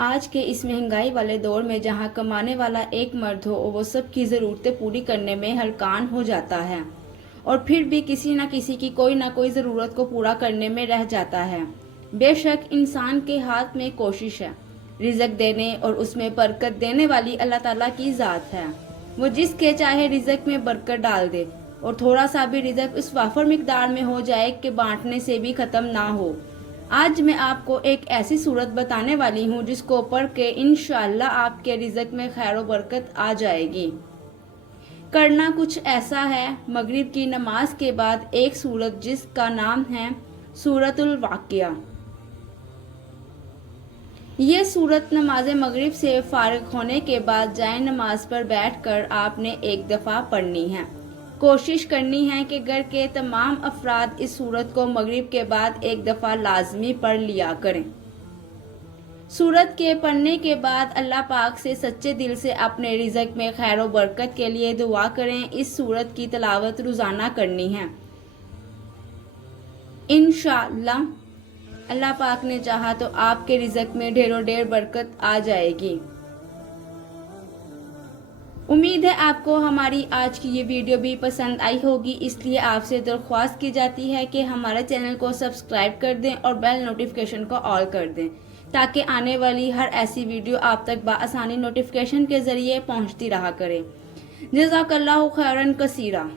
आज के इस महंगाई वाले दौर में जहां कमाने वाला एक मर्द हो और वो सबकी ज़रूरतें पूरी करने में हलकान हो जाता है और फिर भी किसी न किसी की कोई ना कोई ज़रूरत को पूरा करने में रह जाता है। बेशक इंसान के हाथ में कोशिश है, रिज़्क देने और उसमें बरकत देने वाली अल्लाह ताला की ज़ात है। वो जिसके चाहे रिज़्क में बरकत डाल दे और थोड़ा सा भी रिज़्क उस वाफर मिकदार में हो जाए कि बांटने से भी ख़त्म ना हो। आज मैं आपको एक ऐसी सूरत बताने वाली हूँ जिसको पढ़ के इंशाअल्लाह आपके रिज़्क में खैर व बरकत आ जाएगी। करना कुछ ऐसा है, मगरिब की नमाज के बाद एक सूरत जिसका नाम है सूरतुल वाक़िया। ये सूरत नमाज मगरिब से फारिग होने के बाद जाए नमाज पर बैठकर आपने एक दफ़ा पढ़नी है। कोशिश करनी है कि घर के तमाम अफराद इस सूरत को मगरिब के बाद एक दफ़ा लाजमी पढ़ लिया करें। सूरत के पढ़ने के बाद अल्लाह पाक से सच्चे दिल से अपने रिज़्क में खैर व बरकत के लिए दुआ करें। इस सूरत की तिलावत रोज़ाना करनी है। इंशाअल्लाह अल्लाह पाक ने चाहा तो आपके रिज़्क में ढेरों ढेर बरकत आ जाएगी। उम्मीद है आपको हमारी आज की ये वीडियो भी पसंद आई होगी, इसलिए आपसे दरख्वास्त की जाती है कि हमारे चैनल को सब्सक्राइब कर दें और बेल नोटिफिकेशन को ऑल कर दें ताकि आने वाली हर ऐसी वीडियो आप तक बआसानी नोटिफिकेशन के ज़रिए पहुंचती रहा करे। जज़ाकल्लाहु खैरन कसीरा।